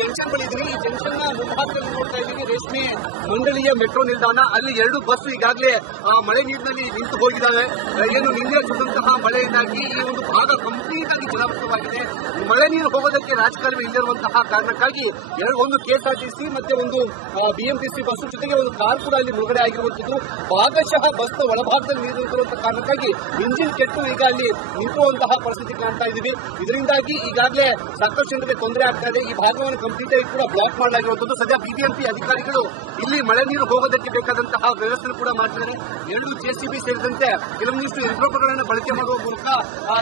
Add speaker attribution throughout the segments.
Speaker 1: Junction ಬಳಿ ಇದ್ದೀನಿ. ಈ ಜಂಕ್ಷನ್ನ ಮುಂಭಾಗದಲ್ಲಿ ನೋಡ್ತಾ ಇದ್ದೀವಿ ರೇಷ್ಮೆ ಮಂಡಳಿಯ ಮೆಟ್ರೋ ನಿಲ್ದಾಣ. ಅಲ್ಲಿ ಎರಡು ಬಸ್ ಈಗಾಗಲೇ ಮಳೆ ನೀರಿನಲ್ಲಿ ನಿಂತು ಹೋಗಿದ್ದಾವೆ ಏನು ನಿನ್ನೆ ಸುರಿದಂತಹ ಮಳೆಯಿಂದಾಗಿ ಈ ಒಂದು ಭಾಗ ಕಂಪ್ಲೀಟ್ ಆಗಿ ಜಲಾವೃತವಾಗಿದೆ. ಮಳೆ ನೀರು ಹೋಗೋದಕ್ಕೆ ರಾಜಕಾರಣಿ ಇಲ್ಲಿರುವಂತಹ ಕಾರಣಕ್ಕಾಗಿ ಎರಡು, ಒಂದು ಕೆಎಸ್ಆರ್ಟಿಸಿ ಮತ್ತೆ ಒಂದು ಬಿಎಂಟಿಸಿ ಬಸ್ ಜೊತೆಗೆ ಒಂದು ಕಾರ್ ಕೂಡ ಅಲ್ಲಿ ಮುಳುಗಡೆ ಆಗಿರುವಂತದ್ದು ಭಾಗಶಃ ಬಸ್ ಒಳಭಾಗದಲ್ಲಿ ನೀರು ನಿಂತಿರುವಂತಹ ಕಾರಣಕ್ಕಾಗಿ ಇಂಜಿನ್ ಕೆಟ್ಟು ಈಗ ಅಲ್ಲಿ ನಿಂತುವಂತಹ ಪರಿಸ್ಥಿತಿ ಕಾಣ್ತಾ ಇದೀವಿ ಇದರಿಂದಾಗಿ ಈಗಾಗಲೇ ಸಾಕಷ್ಟು ಜನರಿಗೆ ತೊಂದರೆ ಆಗ್ತಾ ಇದೆ. ಈ ಭಾಗವನ್ನು ಕಂಪ್ಲೀಟ್ ಆಗಿ ಕೂಡ ಬ್ಲಾಕ್ ಮಾಡಲಾಗಿರುವಂತದ್ದು ಸದ್ಯ ಬಿಬಿಎಂಪಿ ಅಧಿಕಾರಿಗಳು ಇಲ್ಲಿ ಮಳೆ ನೀರು ಹೋಗೋದಕ್ಕೆ ಬೇಕಾದಂತಹ ವ್ಯವಸ್ಥೆ ಕೂಡ ಮಾಡ್ತಿದ್ದಾರೆ. ಎರಡು ಜೆಸಿಬಿ ಸೇರಿದಂತೆ ಕೆಲವೊಂದಿಷ್ಟು ಯಂತ್ರೋಪಕರಣಗಳನ್ನು ಬಳಕೆ ಮಾಡುವ ಮೂಲಕ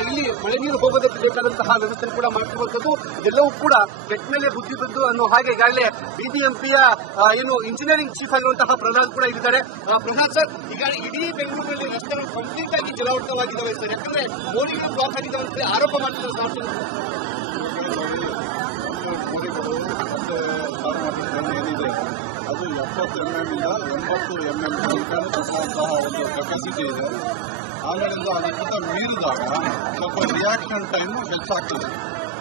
Speaker 1: ಇಲ್ಲಿ ಮಳೆ ನೀರು ಹೋಗೋದಕ್ಕೆ ಬೇಕಾದಂತಹ ವ್ಯವಸ್ಥೆ ಕೂಡ ಮಾಡ್ತಿರುವಂತದ್ದು ಇದೆಲ್ಲವೂ ಕೂಡ ಕೆಟ್ಟ ಮೇಲೆ ಬುದ್ಧಿ ಬಂದು ಅನ್ನೋ ಹಾಗೆ ಈಗಾಗಲೇ ಬಿಬಿಎಂಪಿಯ ಏನು ಇಂಜಿನಿಯರಿಂಗ್ ಚೀಫ್ ಆಗಿರುವಂತಹ ಪ್ರಹ್ಲಾದ್ ಕೂಡ ಇದ್ದಾರೆ. ಪ್ರಧಾನ್ ಸರ್ ಈಗ ಇಡೀ ಬೆಂಗಳೂರಿನಲ್ಲಿ ರಸ್ತೆಗಳು ಕಂಪ್ಲೀಟ್ ಆಗಿ ಜಲಾವೃತವಾಗಿದ್ದಾವೆ ಸರ್. ಯಾಕಂದ್ರೆ ಮೋಡಿಗಳು ಬ್ಲಾಕ್ ಆಗಿದ್ದಾವೆ ಅಂತ ಆರೋಪ ಮಾಡ್ತಿದ್ದಾರೆ
Speaker 2: ಅದು ಎಪ್ಪತ್ತು ಎಂ ಎಂ ಇಂದ ಎಂಬತ್ತು ಎಂ ಎಂ ತನಕ ತಗೊಳ್ಳುವಂತಹ ಒಂದು ಕೆಪಾಸಿಟಿ ಇದೆ ಆಮೇಲಿಂದ ಅದಕ್ಕಿಂತ ಮೀರಿದಾಗ ಸ್ವಲ್ಪ ರಿಯಾಕ್ಷನ್ ಟೈಮ್ ಹೆಚ್ಚಾಗ್ತದೆ.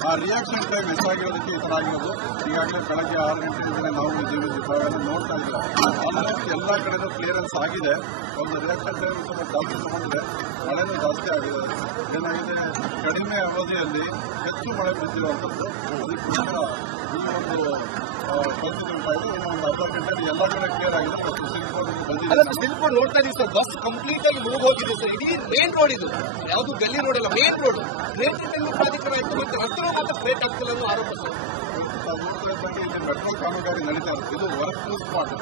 Speaker 2: ಆ ರಿಯಾಕ್ಷನ್ ಟೈಮ್ ಹೆಚ್ಚಾಗಿರೋದಕ್ಕೆ ಈ ಆಗಿರೋದು. ಈಗಾಗಲೇ ಬೆಳಗ್ಗೆ ಆರು ಗಂಟೆಯಿಂದಲೇ ನಾವು ಜೀವ ದೀಪಾವಳಿ ನೋಡ್ತಾ ಇದ್ದೀವಿ. ಆದರೆ ಎಲ್ಲ ಕಡೆನೂ ಕ್ಲಿಯರೆನ್ಸ್ ಆಗಿದೆ. ಒಂದು ರಿಯಾಕ್ಷನ್ ಟೈಮ್ ಸ್ವಲ್ಪ ಜಾಸ್ತಿ ತಗೊಂಡಿದೆ. ಮಳೆನೂ ಜಾಸ್ತಿ ಆಗಿದೆ. ಏನಾಗಿದೆ ಕಡಿಮೆ ಅವಧಿಯಲ್ಲಿ ಹೆಚ್ಚು ಮಳೆ ಬಿದ್ದಿರುವಂಥದ್ದು ಅದಕ್ಕೋಸ್ಕರ ಈ ಒಂದು ಪರಿಸ್ಥಿತಿ ಉಂಟಾಗಿದೆ. ಇನ್ನು ಒಂದು ಅರ್ಧ ಗಂಟೆಯಲ್ಲಿ ಎಲ್ಲ ಕಡೆ ಕ್ಲಿಯರ್ ಆಗಿದೆ. ಮತ್ತು ಸಿಲ್ಕೋಡ್
Speaker 1: ನೋಡ್ತಾ ಇದೀವಿ ಸರ್. ಬಸ್ ಕಂಪ್ಲೀಟ್ ಆಗಿ ಹೋಗಿದೆ ಸರ್. ಇಡೀ ಮೇನ್ ರೋಡ್ ಇದು. ಯಾವುದು ಗಲ್ಲಿ ರೋಡ್ ಇಲ್ಲ ಮೇನ್ ರೋಡ್ ಗ್ರೇಟ್ ಪ್ರಾಧಿಕಾರ ಇತ್ತು ಮತ್ತೆ ರಸ್ತೆ ಮಾತ್ರ ಸ್ಟ್ರೇಟ್ ಆಗ್ತಿಲ್ಲ ಅನ್ನೋ ಆರೋಪ ಸರ್
Speaker 2: ನಾವು ನೋಡ್ತಾ ಇದ್ದಂಗೆ ಇಲ್ಲಿ ಮೆಟ್ರೋ ಕಾಮಗಾರಿ ನಡೀತಾ ಇರುತ್ತೆ ಇದು ವರ್ಕ್ ಸ್ಪಾಟ್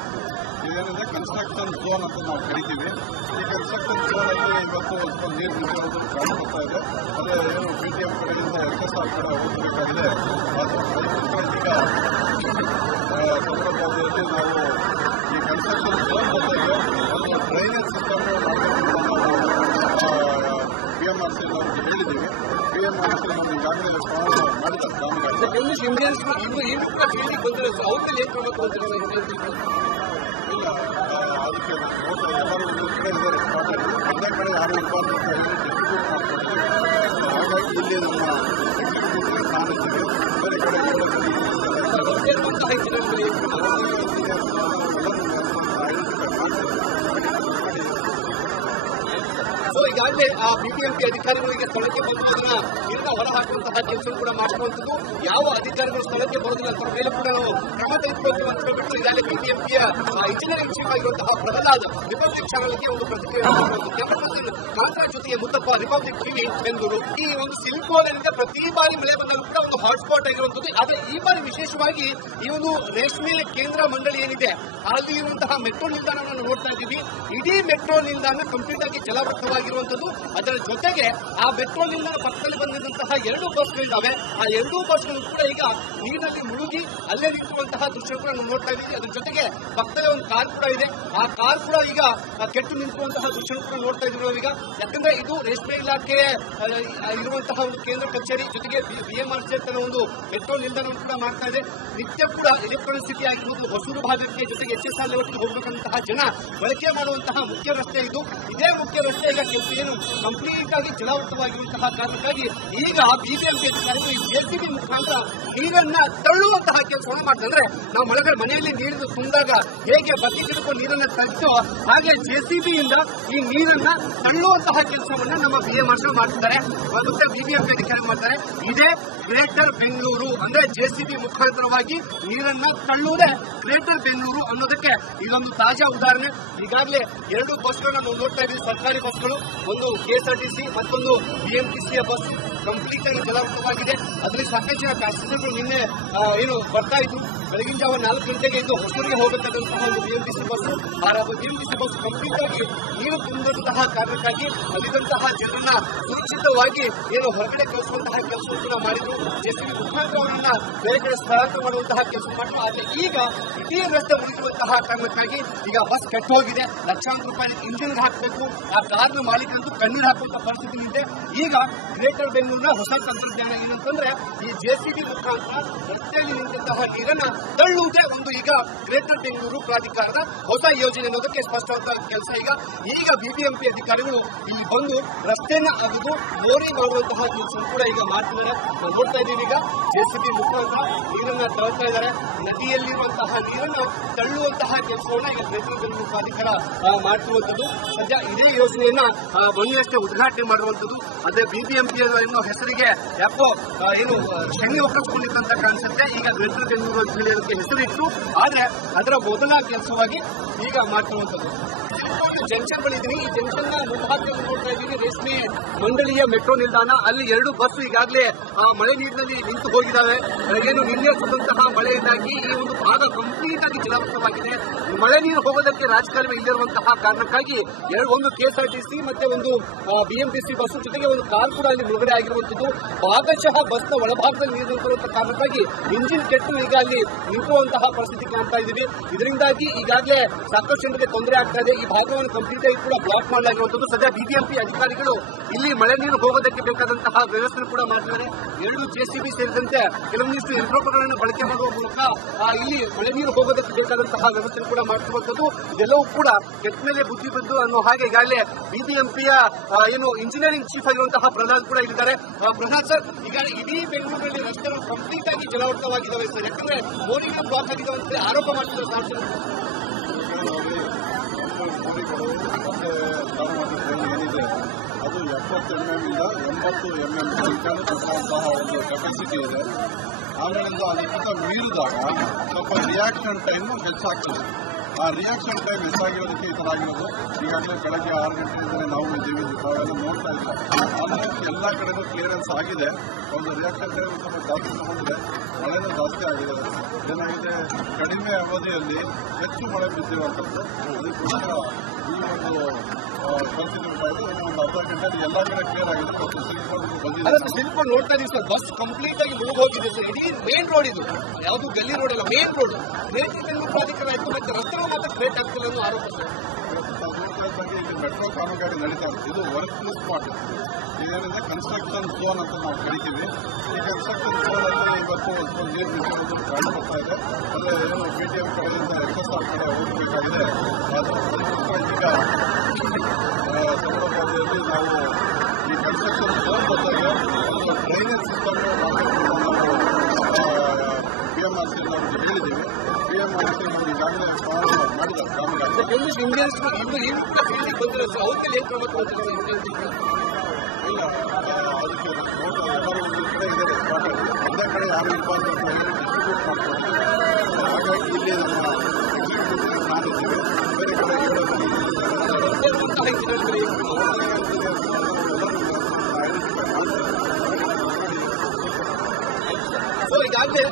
Speaker 2: ಇದೇನಿದೆ ಕನ್ಸ್ಟ್ರಕ್ಷನ್ ಝೋನ್ ಅಂತ ನಾವು ಕರಿತೀವಿ ಈ ಅಲ್ಲಿ ಇವತ್ತು ಸ್ವಲ್ಪ ನೀರು ನಿಂತಿರೋದು ಕಾಣಿಸ್ತಾ ಇದೆ ಅದೇ ಏನು ಬಿ ಟಿ ಎಂ ಕಡೆಯಿಂದ ಎಸ್ ಎಸ್ ಆರ್ ಕಡೆ ಹೋಗಬೇಕಾಗಿದೆ ಅದು ಆ, ನಾವು ಈ ಕನ್ಸ್ಟ್ರಕ್ಷನ್ ಝೋನ್ ಜೊತೆಗೆ ಒಂದು drainage system B M R C ಅವ್ರಿಗೆ ಹೇಳಿದ್ದೀವಿ ಬಿ ಎಂ ಆರ್ ಸಿ ನಮ್ಗೆ ಈಗಾಗಲೇ ಮಾಡಿದ್ದಾರೆ ಕಾಮಗಾರಿ
Speaker 1: ಇಂಡಿಯನ್ಸ್ ಇನ್ನು ಕೂಡ ಫೀಲ್ಡಿಗೆ ಬಂದಿರೋ ಸರ್ ಅವ್ರ ಮೇಲೆ ಏನ್ ಕ್ರಮ ತಗೊಳ್ತೀರಿ ಸರ್ ಇಂಡಿಯನ್ಸ್
Speaker 2: ಇಲ್ಲ ಆ, ಅದಕ್ಕೆ ನೋಡ್ತಾ ಎಲ್ಲರೂ ಒಂದು ಕಡೆ ಇದ್ದಾರೆ ಸ್ಪಾಟ್ ಅಲ್ಲಿ ಒಂದೇ ಕಡೆ
Speaker 1: ಈಗಾಗಲೇ ಬಿಬಿಎಂಪಿ ಅಧಿಕಾರಿಗಳಿಗೆ ಸ್ಥಳಕ್ಕೆ ಬಂದು ಅದನ್ನ ಹೊರಹಾಕುವಂತಹ ಹೊರ ಹಾಕುವಂತಹ ಕೆಲಸ ಕೂಡ ಮಾಡಿರುವಂತದ್ದು ಯಾವ ಅಧಿಕಾರಿಗಳು ಸ್ಥಳಕ್ಕೆ ಬರೋದಿಲ್ಲ ಅದರ ಮೇಲೆ ಕೂಡ ನಾವು ಕ್ರಮ ತೆಗೆದುಕೊಳ್ತೀವಿ ಅಂತ ಹೇಳ್ಬಿಟ್ಟು ಈಗಾಗಲೇ ಬಿಬಿಎಂಪಿಯ ಇಂಜಿನಿಯರಿಂಗ್ ಚೀಫ್ ಆಗಿರುವಂತಹ ಪ್ರಹ್ಲಾದ್ ವಿಪಕ್ಷ ಚಾನಲ್ಗೆ ಒಂದು ಪ್ರತಿಕ್ರಿಯೆ ಜೊತೆಗೆ ಮುತ್ತಪ್ಪ ರಿಪಬ್ಲಿಕ್ ಟಿವಿ ಬೆಂಗಳೂರು. ಈ ಒಂದು ಸಿಲ್ಕೋಲಿನಿಂದ ಪ್ರತಿ ಬಾರಿ ಮಳೆ ಬಂದಾಗ ಕೂಡ ಒಂದು ಹಾಟ್ಸ್ಪಾಟ್ ಆಗಿರುವಂತದ್ದು ಆದ್ರೆ ಈ ಬಾರಿ ವಿಶೇಷವಾಗಿ ಈ ಒಂದು ರೇಷ್ಮೆ ಕೇಂದ್ರ ಮಂಡಳಿ ಏನಿದೆ ಅಲ್ಲಿ ಇರುವಂತಹ ಮೆಟ್ರೋ ನಿಲ್ದಾಣವನ್ನು ನೋಡ್ತಾ ಇದ್ದೀವಿ. ಇಡೀ ಮೆಟ್ರೋ ನಿಲ್ದಾಣ ಕಂಪ್ಲೀಟ್ ಆಗಿ ಅದರ ಜೊತೆಗೆ ಆ ಮೆಟ್ರೋ ನಿಲ್ದಾಣ ಪಕ್ಕದಲ್ಲಿ ಬಂದಿರುವಂತಹ ಎರಡು ಬಸ್ಗಳಿದ್ದಾವೆ ಆ ಎರಡೂ ಬಸ್ಗಳು ಕೂಡ ಈಗ ನೀರಿನಲ್ಲಿ ಮುಳುಗಿ ಅಲ್ಲೇ ನಿಂತಿರುವಂತಹ ದೃಶ್ಯ ಕೂಡ ನಾವು ನೋಡ್ತಾ ಇದ್ದೀವಿ. ಅದರ ಜೊತೆಗೆ ಪಕ್ಕದಲ್ಲಿ ಒಂದು ಕಾರ್ ಕೂಡ ಇದೆ. ಆ ಕಾರ್ ಕೂಡ ಈಗ ಕೆಟ್ಟು ನಿಂತಿರುವಂತಹ ದೃಶ್ಯ ಕೂಡ ನೋಡ್ತಾ ಇದ್ದೀವಿ. ನಾವೀಗ ಯಾಕಂದ್ರೆ ಇದು ರೇಷ್ಮೆ ಇಲಾಖೆ ಇರುವಂತಹ ಒಂದು ಕೇಂದ್ರ ಕಚೇರಿ ಜೊತೆಗೆ ಬಿಎಂಆರ್ಸಿ ಅಂತ ಒಂದು ಮೆಟ್ರೋ ನಿಲ್ದಾಣವನ್ನು ಕೂಡ ಮಾಡ್ತಾ ಇದೆ. ನಿತ್ಯ ಕೂಡ ಎಲೆಕ್ಟ್ರಾನಿಕ್ ಸಿಟಿ ಆಗಿರ್ಬೋದು, ಹೊಸೂರು ಭಾಗಕ್ಕೆ ಜೊತೆಗೆ ಎಚ್ ಎಸ್ ಆರ್ ಹೋಗಬೇಕಂತಹ ಜನ ಬಳಕೆ ಮಾಡುವಂತಹ ಮುಖ್ಯ ರಸ್ತೆ ಇದು. ಇದೇ ಮುಖ್ಯ ರಸ್ತೆ ಈಗ ಕೆಲಸ ಏನು ಕಂಪ್ಲೀಟ್ ಆಗಿ ಜಲಾವೃತವಾಗಿರುವಂತಹ ಕಾರಣಕ್ಕಾಗಿ ಈಗ ಬಿಬಿಎಂಪಿ ಅಧಿಕಾರಿಗಳು ಈ ಜೆಸಿಬಿ ಮುಖಾಂತರ ನೀರನ್ನ ತಳ್ಳುವಂತಹ ಕೆಲಸವನ್ನು ಮಾಡ್ತಂದ್ರೆ ನಾವು ಮಳೆಗಳ ಮನೆಯಲ್ಲಿ ನೀರು ತುಂಬಿದಾಗ ಹೇಗೆ ಬತ್ತಿ ಹಿಡಿದು ನೀರನ್ನ ತಳ್ತೋ ಹಾಗೆ ಜೆಸಿಬಿಯಿಂದ ಈ ನೀರನ್ನ ತಳ್ಳುವಂತಹ ಕೆಲಸವನ್ನ ನಮ್ಮ ಬಿಎಂಆರ್ಸಿ ಮಾಡ್ತಿದ್ದಾರೆ. ಮತ್ತೆ ಬಿಬಿಎಂಪಿ ಅಧಿಕಾರಿ ಮಾಡ್ತಾರೆ. ಇದೇ ಗ್ರೇಟರ್ ಬೆಂಗಳೂರು ಅಂದ್ರೆ ಜೆಸಿಬಿ ಮುಖಾಂತರವಾಗಿ ನೀರನ್ನ ತಳ್ಳುವುದೇ ಗ್ರೇಟರ್ ಬೆಂಗಳೂರು ಅನ್ನೋದಕ್ಕೆ ಇದೊಂದು ತಾಜಾ ಉದಾಹರಣೆ. ಈಗಾಗಲೇ ಎರಡು ಬಸ್ಗಳನ್ನ ನಾವು ನೋಡ್ತಾ ಇದ್ದೀವಿ. ಸರ್ಕಾರಿ ಬಸ್ಗಳು, ಒಂದು ಕೆಎಸ್ಆರ್ಟಿಸಿ ಮತ್ತೊಂದು ಬಿಎಂಟಿಸಿಯ ಬಸ್ ಕಂಪ್ಲೀಟ್ ಆಗಿ ಜಲಾವೃತವಾಗಿದೆ. ಅದರಲ್ಲಿ ಸಾಕಷ್ಟು ಪ್ಯಾಸೆಂಜರ್ಗಳು ನಿನ್ನೆ ಏನು ಬರ್ತಾ ಇದ್ರು. ಬೆಳಗಿನ ಜಾವ ನಾಲ್ಕು ಗಂಟೆಗೆ ಇದು ಹೊಸೂರಿಗೆ ಹೋಗಬೇಕಾದಂತಹ ಒಂದು ಬಿಎಂಟಿಸಿ ಬಸ್ ಆ ಬಿಎಂಟಿಸಿ ಬಸ್ ಕಂಪ್ಲೀಟ್ ಆಗಿ ನೀರು ತುಂಬಿದಂತಹ ಕಾರಣಕ್ಕಾಗಿ ಅಲ್ಲಿದ್ದಂತಹ ಜನರನ್ನ ಸುರಕ್ಷಿತವಾಗಿ ಏನು ಹೊರಗಡೆ ಕಳಿಸುವಂತಹ ಕೆಲಸವನ್ನು ಕೂಡ ಮಾಡಿದ್ರು. ಜೆಸಿಬಿ ಮುಖಾಂತರ ಅವರನ್ನ ಬೇರೆ ಕಡೆ ಸ್ಥಳಾಂತರ ಮಾಡುವಂತಹ ಕೆಲಸ ಮಾಡಿದ್ರು. ಆದ್ರೆ ಈಗ ಇಡೀ ರಸ್ತೆ ಮುಗಿಸುವಂತಹ ಕಾರಣಕ್ಕಾಗಿ ಈಗ ಬಸ್ ಕೆಟ್ಟ ಹೋಗಿದೆ. ಲಕ್ಷಾಂತರ ರೂಪಾಯಿ ಇಂಜಿನ್ ಹಾಕಬೇಕು. ಆ ಕಾರ್ನ ಮಾಲೀಕರಂತೂ ಕಣ್ಣೀರು ಹಾಕುವಂತಹ ಪರಿಸ್ಥಿತಿ ಈಗ ಗ್ರೇಟರ್ ಬೆಂಗಳೂರಿನ ಹೊಸ ತಂತ್ರಜ್ಞಾನ ಏನಂತಂದ್ರೆ ಈ ಜೆಸಿಬಿ ಮುಖಾಂತರ ರಸ್ತೆಯಲ್ಲಿ ನಿಂತಹ ನೀರನ್ನ ತಳ್ಳುವುದೇ ಒಂದು ಈಗ ಗ್ರೇಟರ್ ಬೆಂಗಳೂರು ಪ್ರಾಧಿಕಾರದ ಹೊಸ ಯೋಜನೆ ಅನ್ನೋದಕ್ಕೆ ಸ್ಪಷ್ಟವಾದ ಕೆಲಸ. ಈಗ ಈಗ ಬಿಬಿಎಂಪಿ ಅಧಿಕಾರಿಗಳು ಇಲ್ಲಿ ಬಂದು ರಸ್ತೆಯನ್ನ ಅಗದು ಮೋರಿ ಮಾಡುವಂತಹ ಕೆಲಸ ಕೂಡ ಈಗ ಮಾಡ್ತಿದ್ದಾರೆ. ನೋಡ್ತಾ ಈಗ ಇದೀವಿ ಈಗ ಜೆಸಿಬಿ ಮುಖಾಂತರ ನೀರನ್ನ ತಳ್ತಾ ಇದ್ದಾರೆ. ನದಿಯಲ್ಲಿರುವಂತಹ ನೀರನ್ನು ತಳ್ಳುವಂತಹ ಕೆಲಸವನ್ನ ಈಗ ಗ್ರೇಟರ್ ಬೆಂಗಳೂರು ಪ್ರಾಧಿಕಾರ ಮಾಡ್ತಿರುವಂತದ್ದು ಸದ್ಯ ಇದೇ ಯೋಜನೆಯನ್ನ ಮೊನ್ನೆಯಷ್ಟೇ ಉದ್ಘಾಟನೆ ಮಾಡಿರುವಂತದ್ದು ಅದೇ ಬಿಬಿಎಂಪಿ ಅನ್ನೋ ಹೆಸರಿಗೆ ಯಾಕೋ ಏನು ಶನಿ ಒಪ್ಪಿಸ್ಕೊಂಡಿದ್ದಂತ ಕಾಣಿಸುತ್ತೆ. ಈಗ ಗ್ರೇಟರ್ ಬೆಂಗಳೂರು ಅಂತ ಹೆಸರಿಟ್ಟು ಆದ್ರೆ ಅದರ ಮೊದಲ ಕೆಲಸವಾಗಿ ಈಗ ಮಾಡ್ತಿರುವಂತದ್ದು ಜಂಕ್ಷನ್ ಬಳಿ ಇದೀನಿ. ಈ ಜಂಕ್ಷನ್ನ ಮುಂಭಾಗದಲ್ಲಿ ನೋಡ್ತಾ ಇದ್ದೀವಿ ರೇಷ್ಮೆ ಮಂಡಳಿಯ ಮೆಟ್ರೋ ನಿಲ್ದಾಣ. ಅಲ್ಲಿ ಎರಡು ಬಸ್ ಈಗಾಗಲೇ ಮಳೆ ನೀರಿನಲ್ಲಿ ನಿಂತು ಹೋಗಿದ್ದಾವೆ ಏನು ನಿನ್ನೆ ಸುರಿದಂತಹ ಮಳೆಯಿಂದಾಗಿ ಈ ಒಂದು ಭಾಗ ಕಂಪ್ಲೀಟ್ ಆಗಿ ಜಲಾವೃತವಾಗಿದೆ. ಮಳೆ ನೀರು ಹೋಗೋದಕ್ಕೆ ರಾಜಕಾಲುವೆ ಇಲ್ಲಿರುವಂತಹ ಕಾರಣಕ್ಕಾಗಿ ಒಂದು ಕೆಎಸ್ಆರ್ಟಿಸಿ ಮತ್ತೆ ಒಂದು ಬಿಎಂಟಿಸಿ ಬಸ್ ಜೊತೆಗೆ ಒಂದು ಕಾರ್ ಕೂಡ ಅಲ್ಲಿ ಮುಳುಗಡೆ ಆಗಿರುವಂತದ್ದು ಭಾಗಶಃ ಬಸ್ನ ಒಳಭಾಗದಲ್ಲಿ ನೀರು ನಿಂತಿರುವಂತಹ ಕಾರಣಕ್ಕಾಗಿ ಇಂಜಿನ್ ಕೆಟ್ಟು ಈಗ ಅಲ್ಲಿ ನಿಂತುವಂತಹ ಪರಿಸ್ಥಿತಿ ಕಾಣ್ತಾ ಇದ್ದೀವಿ. ಇದರಿಂದಾಗಿ ಈಗಾಗಲೇ ಸಾಕಷ್ಟು ಜನರಿಗೆ ತೊಂದರೆ ಆಗ್ತಾ ಇದೆ. ಭಾಗವನ್ನು ಕಂಪ್ಲೀಟ್ ಆಗಿ ಕೂಡ ಬ್ಲಾಕ್ ಮಾಡಲಾಗಿರುವಂತದ್ದು ಸದ್ಯ ಬಿಬಿಎಂಪಿ ಅಧಿಕಾರಿಗಳು ಇಲ್ಲಿ ಮಳೆ ನೀರು ಹೋಗೋದಕ್ಕೆ ಬೇಕಾದಂತಹ ವ್ಯವಸ್ಥೆ ಕೂಡ ಮಾಡಿದ್ದಾರೆ ಎರಡು ಜೆಸಿಬಿ ಸೇರಿದಂತೆ ಕೆಲವೊಂದಿಷ್ಟು ಯಂತ್ರೋಪಕರಣಗಳನ್ನು ಬಳಕೆ ಮಾಡುವ ಮೂಲಕ ಇಲ್ಲಿ ಮಳೆ ನೀರು ಹೋಗೋದಕ್ಕೆ ಬೇಕಾದಂತಹ ವ್ಯವಸ್ಥೆ ಕೂಡ ಮಾಡಿರುವಂತದ್ದು ಇದೆಲ್ಲವೂ ಕೂಡ ಕೆಟ್ಟ ಮೇಲೆ ಬುದ್ಧಿ ಬಿದ್ದು ಅನ್ನೋ ಹಾಗೆ ಈಗಾಗಲೇ ಬಿಬಿಎಂಪಿಯ ಏನು ಇಂಜಿನಿಯರಿಂಗ್ ಚೀಫ್ ಆಗಿರುವಂತಹ ಪ್ರಹ್ಲಾದ್ ಕೂಡ ಇದ್ದಾರೆ. ಪ್ರಧಾನ್ ಸರ್ ಈಗ ಇಡೀ ಬೆಂಗಳೂರಿನಲ್ಲಿ ರಸ್ತೆಗಳು ಕಂಪ್ಲೀಟ್ ಆಗಿ ಜಲಾವೃತವಾಗಿದ್ದಾವೆ ಸರ್ ಯಾಕಂದ್ರೆ ಮೋದಿ ಬ್ಲಾಕ್ ಆಗಿದ್ದಾವೆ ಅಂತ ಆರೋಪ ಮಾಡ್ತಿದ್ದಾರೆ
Speaker 2: ಎಪ್ಪತ್ತು ಎಂ ಇಂದ ಎಂಬತ್ತು ಎಂ ಎಂ ತಗೊಳ್ಳುವಂತಹ ಒಂದು ಕೆಪಾಸಿಟಿ ಇದೆ. ಆಮೇಲಿಂದ ಅದಕ್ಕಿಂತ ಮೀರಿದಾಗ ಸ್ವಲ್ಪ ರಿಯಾಕ್ಷನ್ ಟೈಮ್ ಹೆಚ್ಚಾಗ್ತದೆ. ಆ ರಿಯಾಕ್ಷನ್ ಟೈಮ್ ಹೆಚ್ಚಾಗಿರೋದಕ್ಕೆ ಈ ಥರ ಆಗಿರೋದು ಈಗಾಗಲೇ ಬೆಳಗ್ಗೆ ಆರು ಗಂಟೆಯಿಂದಲೇ ನಾವು ಇದ್ದೀವಿ. ತಾವೆಲ್ಲ ನೋಡ್ತಾ ಇಲ್ಲ ಆಲ್ಮೋಸ್ಟ್ ಎಲ್ಲ ಕಡೆಗೂ ಕ್ಲಿಯರೆನ್ಸ್ ಆಗಿದೆ. ಒಂದು ರಿಯಾಕ್ಷನ್ ಟೈಮ್ ಸ್ವಲ್ಪ ಜಾಸ್ತಿ ತಗೊಂಡಿದೆ. ಮಳೆನೂ ಜಾಸ್ತಿ ಆಗಿದೆ. ಏನಾಗಿದೆ ಕಡಿಮೆ ಅವಧಿಯಲ್ಲಿ ಹೆಚ್ಚು ಮಳೆ ಬಿದ್ದಿರುವಂಥದ್ದು ಅದಕ್ಕೋಸ್ಕರ ಈ ಒಂದು ಅರ್ಧ ಎಲ್ಲ ಕಡೆ ಕ್ಲಿಯರ್
Speaker 1: ಸರ್. ಬಸ್ ಕಂಪ್ಲೀಟ್ ಆಗಿ ಹೋಗಿದೆ ಸರ್. ಇಡೀ ಮೇನ್ ರೋಡ್ ಇದು. ಯಾವುದು ಗಲ್ಲಿ ರೋಡ್ ಇಲ್ಲ ಮೇನ್ ರೋಡ್ ನೇತೃತ್ವ ಪ್ರಾಧಿಕಾರ ಆಯ್ತು, ಮತ್ತೆ ರಸ್ತೆ ಮಾತ್ರ ಕ್ರಿಯೇಟ್ ಆಗ್ತಿಲ್ಲ ಅನ್ನೋ ಆರೋಪ ಸರ್.
Speaker 2: ಕಾಮಗಾರಿ ನಡೀತಾ ಇದೆ ಇದು ವರ್ಕ್ ಸ್ಪಾಟ್ ಇದೇನಿದೆ ಕನ್ಸ್ಟ್ರಕ್ಷನ್ ಝೋನ್ ಅಂತ ನಾವು ಕರಿತೀವಿ. ಈ ಕನ್ಸ್ಟ್ರಕ್ಷನ್ ಝೋನ್ ಅಲ್ಲಿ ಇವತ್ತು ಒಂದು ನೀರು ನಿಂತಿರೋದು ಕಂಡು ಇದೆ. ಅಂದರೆ ಏನು ಬಿ ಟಿ ಎಂ ಕಡೆಯಿಂದ ಎಕ್ಸಸ್ ಆರ್ ಕಡೆ ಹೋಗಬೇಕಾಗಿದೆ. ಈಗ ಆ, ಸಮಾರೋಪಾದಿಯಲ್ಲಿ ನಾವು ಈ ಕನ್ಸ್ಟ್ರಕ್ಷನ್ ಝೋನ್ ಬಂದಾಗ ಒಂದು ಡ್ರೈನೇಜ್ ಸಿಸ್ಟಮ್ ಕಾಮಗಾರಿ
Speaker 1: ಕೆಲವೊಂದಿಷ್ಟು ಒಂದು ಏನು ಬಂದಿರೋ ಏನು ಕ್ರಮ ಇಂಜಿನಿಯರ್ಸ್
Speaker 2: ಇಲ್ಲ ಎಲ್ಲರೂ ಕಡೆ ಯಾರು ಮಾಡ್ಕೊಂಡಿದ್ದೀವಿ ಹಾಗಾಗಿ ಇಲ್ಲಿ.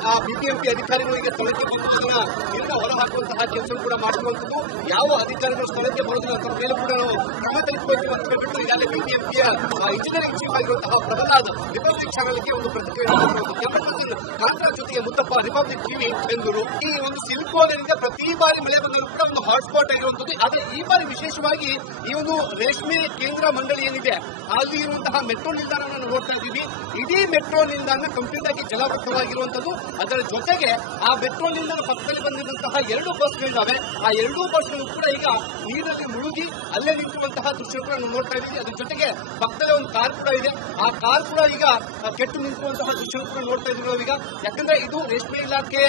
Speaker 1: ಆ ಬಿಬಿಎಂಪಿ ಅಧಿಕಾರಿಗಳಿಗೆ ಸ್ಥಳಕ್ಕೆ ಬಂದಾಗ ಹೊರ ಹೊರಹಾಕುವಂತಹ ಕೆಲಸ ಕೂಡ ಮಾಡಿರುವಂತದ್ದು ಯಾವ ಅಧಿಕಾರಿಗಳು ಸ್ಥಳಕ್ಕೆ ಬರೋದಿಲ್ಲ ಅಂತ ಮೇಲೆ ಕೂಡ ನಾವು ಈಗಾಗಲೇ ಬಿಬಿಎಂಪಿಯ ಇಂಜಿನಿಯರಿಂಗ್ ಚೀಫ್ ಆಗಿರುವಂತಹ ಪ್ರಹ್ಲಾದ್ ರಿಪಬ್ಲಿಕ್ ಚಾನಲ್ಗೆ ಒಂದು ಪ್ರತಿಕ್ರಿಯೆ ಕಾಂತರ ಜೊತೆಗೆ ಮುತ್ತಪ್ಪ ರಿಪಬ್ಲಿಕ್ ಟಿವಿ ಎಂದರು ಈ ಒಂದು ಸಿಲ್ಕೋದಿಂದ ಪ್ರತಿ ಬಾರಿ ಮಳೆ ಕೂಡ ಒಂದು ಹಾಟ್ಸ್ಪಾಟ್ ಆಗಿರುವಂತದ್ದು ಆದರೆ ಈ ಬಾರಿ ವಿಶೇಷವಾಗಿ ಈ ಒಂದು ರೇಷ್ಮೆ ಕೇಂದ್ರ ಮಂಡಳಿ ಏನಿದೆ ಅಲ್ಲಿ ಇರುವಂತಹ ಮೆಟ್ರೋ ನಿಲ್ದಾಣವನ್ನು ನೋಡ್ತಾ ಇದ್ದೀವಿ ಇಡೀ ಮೆಟ್ರೋ ನಿಲ್ದಾಣ ಕಂಪ್ಲೀಟ್ ಆಗಿ ಜಲಾವೃತವಾಗಿರುವಂತದ್ದು ಅದರ ಜೊತೆಗೆ ಆ ಮೆಟ್ರೋ ನಿಲ್ದಾಣ ಪಕ್ಕದಲ್ಲಿ ಬಂದಿರುವಂತಹ ಎರಡು ಬಸ್ಗಳಿದ್ದಾವೆ ಆ ಎರಡೂ ಬಸ್ಗಳು ಕೂಡ ಈಗ ನೀರಲ್ಲಿ ಮುಳುಗಿ ಅಲ್ಲೇ ನಿಂತಿರುವಂತಹ ದೃಶ್ಯ ನೋಡ್ತಾ ಇದ್ದೀವಿ ಅದ್ರ ಜೊತೆಗೆ ಪಕ್ಕದಲ್ಲೇ ಒಂದು ಕಾರ್ ಕೂಡ ಇದೆ. ಆ ಕಾರ್ ಕೂಡ ಈಗ ಕೆಟ್ಟು ನಿಂತುವಂತಹ ದೃಶ್ಯ ಕೂಡ ನೋಡ್ತಾ ಇದ್ದೀವಿ ಈಗ ಯಾಕಂದ್ರೆ ಇದು ರೇಷ್ಮೆ ಇಲಾಖೆ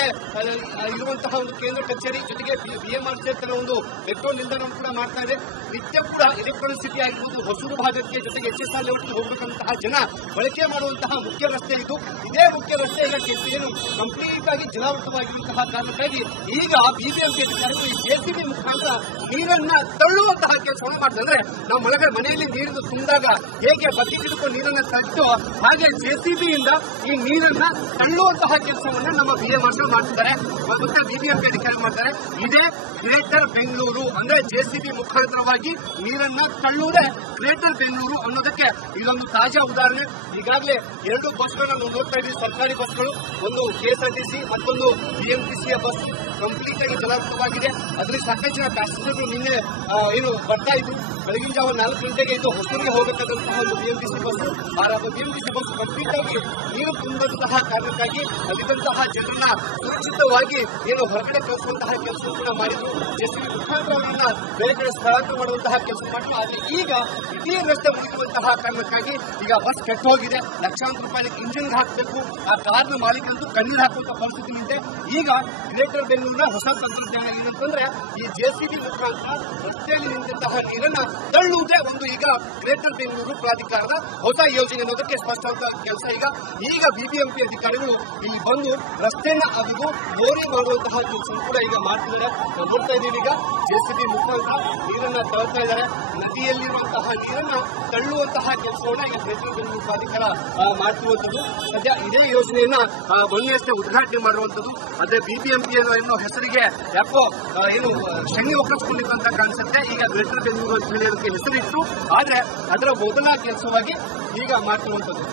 Speaker 1: ಇರುವಂತಹ ಒಂದು ಕೇಂದ್ರ ಕಚೇರಿ, ಜೊತೆಗೆ ಬಿಎಂಆರ್ ತರ ಒಂದು ಮೆಟ್ರೋ ನಿಲ್ದಾಣ ಕೂಡ ಮಾಡ್ತಾ ಇದೆ. ನಿತ್ಯ ಕೂಡ ಎಲೆಕ್ಟ್ರಾನಿಕ್ ಸಿಟಿ ಆಗಿರ್ಬೋದು, ಹೊಸೂರು ಭಾಗಕ್ಕೆ ಜೊತೆಗೆ ಎಚ್ ಎಸ್ ಆರ್ ಲೆವೆಲ್ಗೆ ಹೋಗಬೇಕಂತಹ ಜನ ಬಳಕೆ ಮಾಡುವಂತಹ ಮುಖ್ಯ ರಸ್ತೆ ಇದು. ಇದೇ ಮುಖ್ಯ ರಸ್ತೆ ಈಗ ಏನು ಕಂಪ್ಲೀಟ್ ಆಗಿ ಜಲಾವೃತವಾಗಿರುವಂತಹ ಕಾರಣಕ್ಕಾಗಿ ಈಗ ಬಿಬಿಎಂಪಿ ಅಧಿಕಾರಿಗಳು ಈ ಜೆಸಿಬಿ ಮುಖಾಂತರ ನೀರನ್ನ ತಳ್ಳುವಂತಹ ಕೆಲಸವನ್ನು ಮಾಡ್ತಾರೆ ಅಂದ್ರೆ ನಾವು ಒಳಗಡೆ ಮನೆಯಲ್ಲಿ ನೀರು ತುಂಬಿದಾಗ ಹೇಗೆ ಬಕೆಟ್ ಹಿಡ್ಕೊಂಡು ನೀರನ್ನ ತಟ್ಟು ಹಾಗೆ ಜೆಸಿಬಿ ಇಂದ ಈ ನೀರನ್ನ ತಳ್ಳುವಂತಹ ಕೆಲಸವನ್ನ ನಮ್ಮ ಬಿ ಎಂ ಮಾಡ್ತಿದ್ದಾರೆ. ಮತ್ತೆ ಬಿಬಿಎಂಪಿ ಅಧಿಕಾರಿ ಮಾಡ್ತಾರೆ. ಇದೇ ಗ್ರೇಟರ್ ಬೆಂಗಳೂರು ಅಂದ್ರೆ ಜೆಸಿಬಿ ಮುಖಾಂತರವಾಗಿ ನೀರನ್ನ ತಳ್ಳುವುದೇ ಗ್ರೇಟರ್ ಬೆಂಗಳೂರು ಅನ್ನೋದಕ್ಕೆ ಇದೊಂದು ತಾಜಾ ಉದಾಹರಣೆ. ಈಗಾಗಲೇ ಎರಡು ಬಸ್ಗಳನ್ನ ನೋಡ್ತಾ ಇದ್ದೀವಿ. ಸರ್ಕಾರಿ ಬಸ್ಗಳು, ಒಂದು ಕೆಎಸ್ಆರ್ಟಿಸಿ ಮತ್ತೊಂದು ಬಿಎಂಟಿಸಿಯ ಬಸ್. ಕಂಪ್ಲೀಟ್ ಆಗಿ ಜಲಾವೃತವಾಗಿದೆ. ಅದರಲ್ಲಿ ಸಾಕಷ್ಟು ಜನ ಪ್ಯಾಸೆಂಜರ್ ನಿನ್ನೆ ಏನು ಬರ್ತಾ ಇದ್ರು ಬೆಳಗಿನ ಜಾವ ನಾಲ್ಕು ಗಂಟೆಗೆ ಇದು ಹೊಸೂರಿಗೆ ಹೋಗಬೇಕಾದಂತಹ ಒಂದು ಬಿಎಂಟಿಸಿ ಬಸ್ ಆ ಬಿಎಂಟಿಸಿ ಬಸ್ ಕಂಪ್ಲೀಟ್ ಆಗಿ ನೀರು ತುಂಬಂತಹ ಕಾರಣಕ್ಕಾಗಿ ಅಲ್ಲಿದ್ದಂತಹ ಜನರನ್ನ ಸುರಕ್ಷಿತವಾಗಿ ಏನು ಹೊರಗಡೆ ಕಳಿಸುವಂತಹ ಕೆಲಸ ಕೂಡ ಮಾಡಿದ್ರು. ಜೆಸಿಬಿ ಮುಖಾಂತರ ಅವರನ್ನ ಬೇರೆ ಕಡೆ ಸ್ಥಳಾಂತರ ಮಾಡುವಂತಹ ಕೆಲಸ ಮಾಡಿದ್ರು ಆದ್ರೆ ಈಗ ಇಡೀ ರಸ್ತೆ ಮುಗಿಯುವಂತಹ ಕಾರಣಕ್ಕಾಗಿ ಈಗ ಬಸ್ ಕೆಟ್ಟ ಹೋಗಿದೆ ಲಕ್ಷಾಂತರ ರೂಪಾಯಿ ಇಂಜಿನ್ ಹಾಕಬೇಕು. ಆ ಕಾರ್ನ ಮಾಲೀಕರಂತೂ ಕಣ್ಣೀರು ಹಾಕುವಂತಹ ಪರಿಸ್ಥಿತಿ ನಿಂತೆ ಈಗ ಗ್ರೇಟರ್ ಬೆಂಗಳೂರಿನ ಹೊಸ ತಂತ್ರಜ್ಞಾನ ಏನಂತಂದ್ರೆ ಈ ಜೆಸಿಬಿ ಮುಖಾಂತರ ರಸ್ತೆಯಲ್ಲಿ ನಿಂತಿದ್ದಂತಹ ನೀರನ್ನ ತಳ್ಳುವುದೇ ಒಂದು ಈಗ ಗ್ರೇಟರ್ ಬೆಂಗಳೂರು ಪ್ರಾಧಿಕಾರದ ಹೊಸ ಯೋಜನೆ ಅನ್ನೋದಕ್ಕೆ ಸ್ಪಷ್ಟವಾದ ಕೆಲಸ. ಈಗ ಈಗ ಬಿಬಿಎಂಪಿ ಅಧಿಕಾರಿಗಳು ಇಲ್ಲಿ ಬಂದು ರಸ್ತೆಯನ್ನ ಅದು ಬೋರಿ ಮಾಡುವಂತಹ ಕೆಲಸವನ್ನು ಕೂಡ ಈಗ ಮಾಡ್ತಿದ್ದಾರೆ. ನೋಡ್ತಾ ಇದ್ದೀವಿ ಈಗ ಜೆಸಿಬಿ ಮುಖಾಂತರ ನೀರನ್ನ ತಳ್ತಾ ಇದ್ದಾರೆ. ನದಿಯಲ್ಲಿರುವಂತಹ ನೀರನ್ನ ತಳ್ಳುವಂತಹ ಕೆಲಸವನ್ನ ಈಗ ಗ್ರೇಟರ್ ಬೆಂಗಳೂರು ಪ್ರಾಧಿಕಾರ ಮಾಡ್ತಿರುವಂತದ್ದು ಸದ್ಯ ಇದೇ ಯೋಜನೆಯನ್ನ ಮೊನ್ನೆಯಷ್ಟೇ ಉದ್ಘಾಟನೆ ಮಾಡುವಂತದ್ದು ಅದೇ ಬಿಬಿಎಂಪಿ ಏನೋ ಹೆಸರಿಗೆ ಯಾಕೋ ಏನು ಶನಿ ಒಪ್ಪಿಸ್ಕೊಂಡಿತ್ತು ಅಂತ ಕಾಣಿಸುತ್ತೆ. ಈಗ ಗ್ರೇಟರ್ ಬೆಂಗಳೂರು ಅಂತ ಹೇಳಿ ಹೆಸರಿಟ್ಟು ಆದ್ರೆ ಅದರ ಮೊದಲ ಕೆಲಸವಾಗಿ ಈಗ ಮಾಡ್ತಿರುವಂತದ್ದು